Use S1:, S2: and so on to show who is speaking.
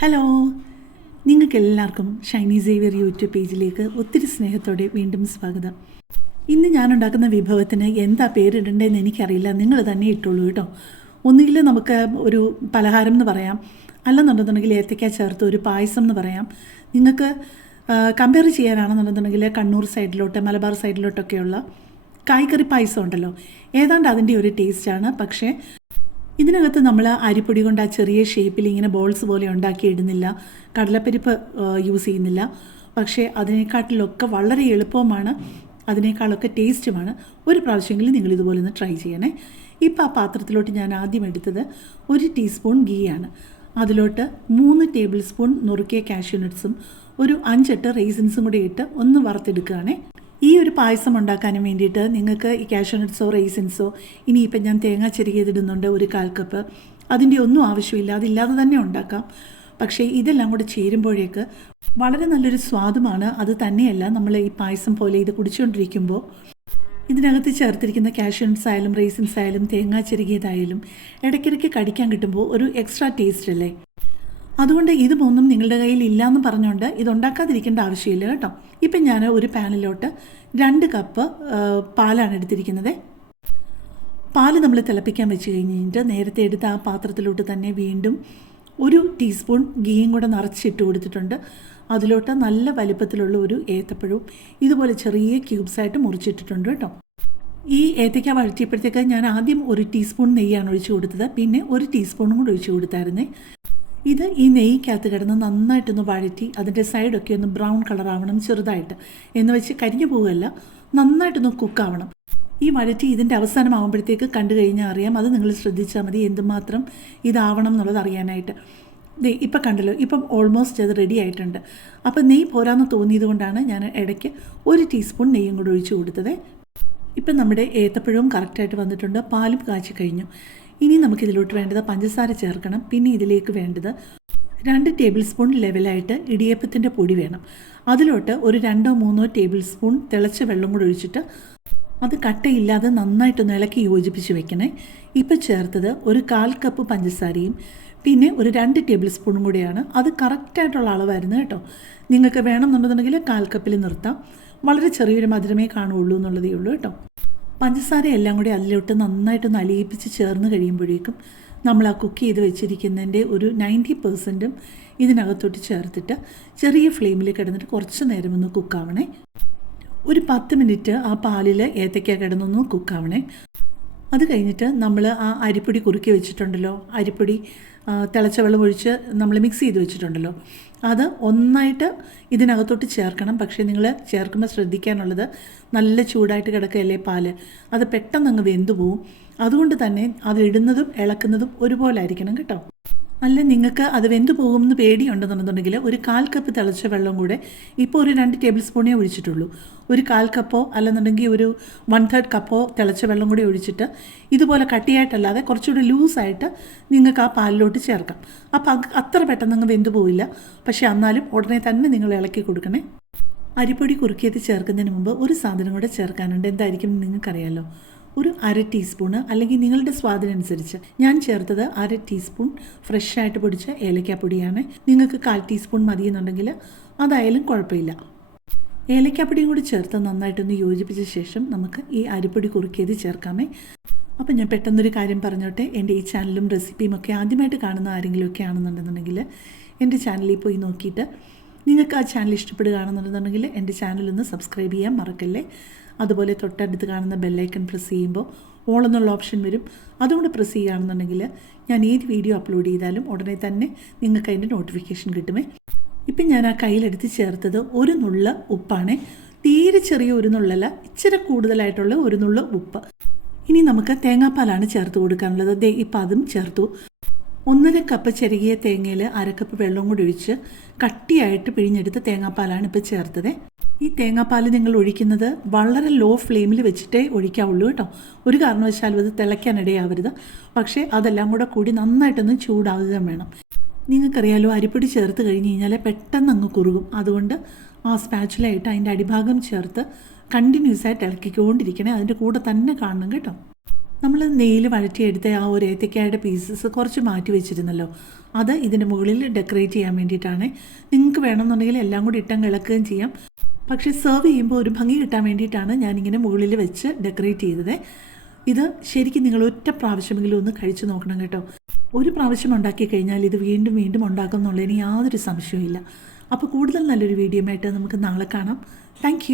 S1: Hello നിങ്ങൾക്ക് എല്ലാവർക്കും Shiny Xavier YouTube പേജിലേക്ക് ഒത്തിരി സ്നേഹത്തോടെ വീണ്ടും സ്വാഗതം. ഇന്ന് ഞാൻ ഉണ്ടാക്കുന്ന വിഭവത്തിന് എന്താ പേരിടേണ്ടതെന്ന് എനിക്കറിയില്ല. നിങ്ങൾ തന്നെ ഇട്ടുള്ളൂ കേട്ടോ. ഒന്നുകിൽ നമുക്ക് ഒരു പലഹാരം എന്ന് പറയാം. അല്ലെന്നുണ്ടെന്നുണ്ടെങ്കിൽ ഏത്തയ്ക്ക ചേർത്ത് ഒരു പായസം എന്ന് പറയാം. നിങ്ങൾക്ക് കമ്പയർ ചെയ്യാനാണെന്നുണ്ടെന്നുണ്ടെങ്കിൽ കണ്ണൂർ സൈഡിലോട്ട് മലബാർ സൈഡിലോട്ടൊക്കെയുള്ള കായ്ക്കറി പായസം ഉണ്ടല്ലോ. ഏതാണ്ട് അതിന്റെ ഒരു ടേസ്റ്റാണ് പക്ഷേ ഇതിനകത്ത് നമ്മൾ അരിപ്പൊടി കൊണ്ട് ആ ചെറിയ ഷേപ്പിൽ ഇങ്ങനെ ബോൾസ് പോലെ ഉണ്ടാക്കി ഇടുന്നില്ല. കടലപ്പരിപ്പ് യൂസ് ചെയ്യുന്നില്ല. പക്ഷേ അതിനേക്കാട്ടിലൊക്കെ വളരെ എളുപ്പമാണ് അതിനേക്കാളൊക്കെ ടേസ്റ്റുമാണ് ഒരു പ്രാവശ്യമെങ്കിലും നിങ്ങൾ ഇതുപോലെ ഒന്ന് ട്രൈ ചെയ്യണേ. ഇപ്പോൾ ആ പാത്രത്തിലോട്ട് ഞാൻ ആദ്യം എടുത്തത് ഒരു ടീസ്പൂൺ ഗീയാണ് അതിലോട്ട് മൂന്ന് ടേബിൾ സ്പൂൺ നുറുക്കിയ കാഷ്യൂ നട്ട്സും ഒരു അഞ്ചെട്ട് റേസിൻസും കൂടി ഇട്ട് ഒന്ന് വറുത്തെടുക്കുകയാണേ. ഈ ഒരു പായസം ഉണ്ടാക്കാനും വേണ്ടിയിട്ട് നിങ്ങൾക്ക് ഈ കാഷ്യൂ നട്ട്സോ റേസിൻസോ ഇനിയിപ്പം ഞാൻ തേങ്ങ ചെറുകിയതിടുന്നുണ്ട് ഒരു കാൽ കപ്പ് അതിന്റെ ഒന്നും ആവശ്യമില്ല അതില്ലാതെ തന്നെ ഉണ്ടാക്കാം. പക്ഷേ ഇതെല്ലാം കൂടെ ചേരുമ്പോഴേക്ക് വളരെ നല്ലൊരു സ്വാദുമാണ്. അത് തന്നെയല്ല നമ്മൾ ഈ പായസം പോലെ ഇത് കുടിച്ചുകൊണ്ടിരിക്കുമ്പോൾ ഇതിനകത്ത് ചേർത്തിരിക്കുന്ന കാഷ്യൂൺസ് ആയാലും റേസിൻസ് ആയാലും തേങ്ങ ചെറുകിയതായാലും ഇടയ്ക്കിടയ്ക്ക് കടിക്കാൻ കിട്ടുമ്പോൾ ഒരു എക്സ്ട്രാ ടേസ്റ്റ് അല്ലേ? അതുകൊണ്ട് ഇതുമൊന്നും നിങ്ങളുടെ കയ്യിൽ ഇല്ലയെന്ന് പറഞ്ഞുകൊണ്ട് ഇത് ഉണ്ടാക്കാതിരിക്കേണ്ട ആവശ്യമില്ല കേട്ടോ. ഇപ്പം ഞാൻ ഒരു പാനിലോട്ട് രണ്ട് കപ്പ് പാലാണ് എടുത്തിരിക്കുന്നത്. പാൽ നമ്മൾ തിളപ്പിക്കാൻ വെച്ച് കഴിഞ്ഞിട്ട് നേരത്തെ എടുത്ത ആ പാത്രത്തിലോട്ട് തന്നെ വീണ്ടും ഒരു ടീസ്പൂൺ ഗീയും കൂടെ നിറച്ചിട്ട് കൊടുത്തിട്ടുണ്ട്. അതിലോട്ട് നല്ല വലിപ്പത്തിലുള്ള ഒരു ഏത്തപ്പഴവും ഇതുപോലെ ചെറിയ ക്യൂബ്സായിട്ട് മുറിച്ചിട്ടിട്ടുണ്ട് കേട്ടോ. ഈ ഏത്തയ്ക്ക വഴറ്റിയപ്പോഴത്തേക്ക് ഞാൻ ആദ്യം ഒരു ടീസ്പൂൺ നെയ്യാണ് ഒഴിച്ചു കൊടുത്തത്. പിന്നെ ഒരു ടീസ്പൂണും കൂടെ ഒഴിച്ചു കൊടുത്തായിരുന്നേ. ഇത് ഈ നെയ്ക്കകത്ത് കിടന്ന് നന്നായിട്ടൊന്ന് വഴറ്റി അതിന്റെ സൈഡൊക്കെ ഒന്ന് ബ്രൗൺ കളർ ആവണം ചെറുതായിട്ട്. എന്ന് വെച്ച് കരിഞ്ഞു പോവുകയല്ല നന്നായിട്ടൊന്ന് കുക്കാവണം. ഈ വഴറ്റി ഇതിന്റെ അവസാനം ആകുമ്പോഴത്തേക്ക് കണ്ടു കഴിഞ്ഞാൽ അറിയാം അത് നിങ്ങൾ ശ്രദ്ധിച്ചാൽ മതി എന്തുമാത്രം ഇതാവണം എന്നുള്ളത് അറിയാനായിട്ട്. ദേ ഇപ്പം കണ്ടല്ലോ ഇപ്പം ഓൾമോസ്റ്റ് അത് റെഡി ആയിട്ടുണ്ട്. അപ്പം നെയ്യ് പോരാന്ന് തോന്നിയത് കൊണ്ടാണ് ഞാൻ ഇടയ്ക്ക് ഒരു ടീസ്പൂൺ നെയ്യും കൂടി ഒഴിച്ചു കൊടുത്തത്. ഇപ്പം നമ്മുടെ ഏത്തപ്പഴവും കറക്റ്റായിട്ട് വന്നിട്ടുണ്ട് പാലും കാച്ചി കഴിഞ്ഞു. ഇനി നമുക്ക് നമുക്കിതിലോട്ട് വേണ്ടത് പഞ്ചസാര ചേർക്കണം. പിന്നെ ഇതിലേക്ക് വേണ്ടത് രണ്ട് ടേബിൾ സ്പൂൺ ലെവലായിട്ട് ഇടിയപ്പത്തിന്റെ പൊടി വേണം. അതിലോട്ട് ഒരു രണ്ടോ മൂന്നോ ടേബിൾ സ്പൂൺ തിളച്ച വെള്ളം കൂടെ ഒഴിച്ചിട്ട് അത് കട്ടയില്ലാതെ നന്നായിട്ടൊന്ന് ഇളക്കി യോജിപ്പിച്ച് വെക്കണേ. ഇപ്പം ചേർത്തത് ഒരു കാൽ കപ്പ് പഞ്ചസാരയും പിന്നെ ഒരു രണ്ട് ടേബിൾ സ്പൂണും കൂടിയാണ്. അത് കറക്റ്റായിട്ടുള്ള അളവായിരുന്നു കേട്ടോ. നിങ്ങൾക്ക് വേണമെന്നുണ്ടെന്നുണ്ടെങ്കിൽ കാൽ കപ്പിൽ നിർത്താം. വളരെ ചെറിയൊരു മധുരമേ കാണുള്ളൂ എന്നുള്ളതേ ഉള്ളൂ കേട്ടോ. പഞ്ചസാര എല്ലാം കൂടി അതിലോട്ട് നന്നായിട്ട് നലിയിപ്പിച്ച് ചേർന്ന് കഴിയുമ്പോഴേക്കും നമ്മൾ ആ കുക്ക് ചെയ്ത് വെച്ചിരിക്കുന്നതിന്റെ ഒരു നയന്റി പെർസെന്റും ഇതിനകത്തോട്ട് ചേർത്തിട്ട് ചെറിയ ഫ്ലെയിമിൽ കിടന്നിട്ട് കുറച്ച് നേരം ഒന്ന് കുക്കാവണേ ഒരു പത്ത് മിനിറ്റ് ആ പാലിൽ ഏത്തയ്ക്ക കിടന്നൊന്ന് കുക്കാവണേ അത് കഴിഞ്ഞിട്ട് നമ്മൾ ആ അരിപ്പൊടി കുറുക്കി വെച്ചിട്ടുണ്ടല്ലോ. അരിപ്പൊടി തിളച്ച വെള്ളം ഒഴിച്ച് നമ്മൾ മിക്സ് ചെയ്ത് വെച്ചിട്ടുണ്ടല്ലോ. അത് ഒന്നായിട്ട് ഇതിനകത്തോട്ട് ചേർക്കണം. പക്ഷേ നിങ്ങൾ ചേർക്കുമ്പോൾ ശ്രദ്ധിക്കാനുള്ളത് നല്ല ചൂടായിട്ട് കിടക്കുകയല്ലേ പാൽ. അത് പെട്ടെന്ന് അങ്ങ് വെന്തു പോവും അതുകൊണ്ട് തന്നെ അത് അതിടുന്നതും ഇളക്കുന്നതും ഒരുപോലെ ആയിരിക്കണം കേട്ടോ. അല്ല നിങ്ങൾക്ക് അത് വെന്തു പോകുമെന്ന് പേടിയുണ്ടെന്നുണ്ടെന്നുണ്ടെങ്കിൽ ഒരു കാൽ കപ്പ് തിളച്ച വെള്ളം കൂടെ ഇപ്പോൾ ഒരു രണ്ട് ടേബിൾ സ്പൂണേ ഒഴിച്ചിട്ടുള്ളൂ. ഒരു കാൽ കപ്പോ അല്ലെന്നുണ്ടെങ്കിൽ ഒരു വൺ തേർഡ് കപ്പോ തിളച്ച വെള്ളം കൂടി ഒഴിച്ചിട്ട് ഇതുപോലെ കട്ടിയായിട്ടല്ലാതെ കുറച്ചുകൂടി ലൂസായിട്ട് നിങ്ങൾക്ക് ആ പാലിലോട്ട് ചേർക്കാം. അപ്പോൾ അത് അത്ര പെട്ടെന്ന് അങ്ങ് വെന്തു പോവില്ല. പക്ഷേ എന്നാലും ഉടനെ തന്നെ നിങ്ങൾ ഇളക്കി കൊടുക്കണേ. അരിപ്പൊടി കുറുക്കിയത് ചേർക്കുന്നതിന് മുമ്പ് ഒരു സാധനം കൂടെ ചേർക്കാനുണ്ട്. എന്തായിരിക്കും നിങ്ങൾക്കറിയാമല്ലോ ഒരു അര ടീസ്പൂണ് അല്ലെങ്കിൽ നിങ്ങളുടെ സ്വാദിനനുസരിച്ച് ഞാൻ ചേർത്തത് അര ടീസ്പൂൺ ഫ്രഷ് ആയിട്ട് പൊടിച്ച ഏലക്കാപ്പൊടിയാണ് നിങ്ങൾക്ക് കാൽ ടീസ്പൂൺ മതിയെന്നുണ്ടെങ്കിൽ അതായാലും കുഴപ്പമില്ല. ഏലക്കാപ്പൊടിയും കൂടി ചേർത്ത് നന്നായിട്ടൊന്ന് യോജിപ്പിച്ച ശേഷം നമുക്ക് ഈ അരിപ്പൊടി കുറുക്കിയത് ചേർക്കാമേ. അപ്പം ഞാൻ പെട്ടെന്നൊരു കാര്യം പറഞ്ഞോട്ടെ. എന്റെ ഈ ചാനലും റെസിപ്പിയും ഒക്കെ ആദ്യമായിട്ട് കാണുന്ന ആരെങ്കിലുമൊക്കെ ആണെന്നുണ്ടെന്നുണ്ടെങ്കിൽ എന്റെ ചാനലിൽ പോയി നോക്കിയിട്ട് നിങ്ങൾക്ക് ആ ചാനൽ ഇഷ്ടപ്പെടുകയാണെന്നുണ്ടെന്നുണ്ടെങ്കിൽ എന്റെ ചാനൽ ഒന്ന് സബ്സ്ക്രൈബ് ചെയ്യാൻ മറക്കല്ലേ? അതുപോലെ തൊട്ടടുത്ത് കാണുന്ന ബെല്ലൈക്കൺ പ്രസ് ചെയ്യുമ്പോൾ ഓൾ എന്നുള്ള ഓപ്ഷൻ വരും. അതുകൊണ്ട് പ്രസ് ചെയ്യുകയാണെന്നുണ്ടെങ്കിൽ ഞാൻ ഏത് വീഡിയോ അപ്ലോഡ് ചെയ്താലും ഉടനെ തന്നെ നിങ്ങൾക്ക് അതിന്റെ നോട്ടിഫിക്കേഷൻ കിട്ടുമേ. ഇപ്പം ഞാൻ ആ കയ്യിലെടുത്ത് ചേർത്തത് ഒരു നുള്ള ഉപ്പാണ്. തീരെ ചെറിയ ഒരു നുള്ളല്ല ഇച്ചിരി കൂടുതലായിട്ടുള്ള ഒരു നുള്ള ഉപ്പ്. ഇനി നമുക്ക് തേങ്ങാപ്പാലാണ് ചേർത്ത് കൊടുക്കാനുള്ളത്. ദേ ഇപ്പം അതും ചേർത്തു. ഒന്നര കപ്പ് ചെറുകിയ തേങ്ങയിൽ അരക്കപ്പ് വെള്ളം കൂടി ഒഴിച്ച് കട്ടിയായിട്ട് പിഴിഞ്ഞെടുത്ത തേങ്ങാപ്പാലാണ് ഇപ്പോൾ ചേർത്തത്. ഈ തേങ്ങാപ്പാൽ നിങ്ങൾ ഒഴിക്കുന്നത് വളരെ ലോ ഫ്ലെയിമിൽ വെച്ചിട്ടേ ഒഴിക്കാവുള്ളൂ കേട്ടോ. ഒരു കാരണവശാലും അത് തിളയ്ക്കാനിടയാവരുത് പക്ഷേ അതെല്ലാം കൂടെ കൂടി നന്നായിട്ടൊന്ന് ചൂടാവുക വേണം. നിങ്ങൾക്കറിയാലോ അരിപ്പൊടി ചേർത്ത് കഴിഞ്ഞ് കഴിഞ്ഞാൽ പെട്ടെന്ന് അങ്ങ് കുറുകും. അതുകൊണ്ട് ആ സ്പാച്ചുലായിട്ട് അതിന്റെ അടിഭാഗം ചേർത്ത് കണ്ടിന്യൂസ് ആയിട്ട് ഇളക്കിക്കൊണ്ടിരിക്കണേ. അതിന്റെ കൂടെ തന്നെ കാണണം കേട്ടോ. നമ്മൾ നെയ്യിൽ വഴറ്റിയെടുത്ത ആ ഒരു ഏത്തക്കായുടെ പീസസ് കുറച്ച് മാറ്റി വെച്ചിരുന്നല്ലോ. അത് ഇതിന്റെ മുകളിൽ ഡെക്കറേറ്റ് ചെയ്യാൻ വേണ്ടിയിട്ടാണ്. നിങ്ങൾക്ക് വേണമെന്നുണ്ടെങ്കിൽ എല്ലാം കൂടി ഇട്ടം കിളക്കുകയും ചെയ്യാം. പക്ഷേ സെർവ് ചെയ്യുമ്പോൾ ഒരു ഭംഗി കിട്ടാൻ വേണ്ടിയിട്ടാണ് ഞാനിങ്ങനെ മുകളിൽ വെച്ച് ഡെക്കറേറ്റ് ചെയ്തത്. ഇത് ശരിക്കും നിങ്ങൾ ഒറ്റ പ്രാവശ്യമെങ്കിലും ഒന്ന് കഴിച്ചു നോക്കണം കേട്ടോ. ഒരു പ്രാവശ്യം ഉണ്ടാക്കി കഴിഞ്ഞാൽ ഇത് വീണ്ടും വീണ്ടും ഉണ്ടാക്കും എന്നുള്ളതിന് യാതൊരു സംശയവും അപ്പോൾ കൂടുതൽ നല്ലൊരു വീഡിയോ ആയിട്ട് നമുക്ക് നാളെ കാണാം. താങ്ക്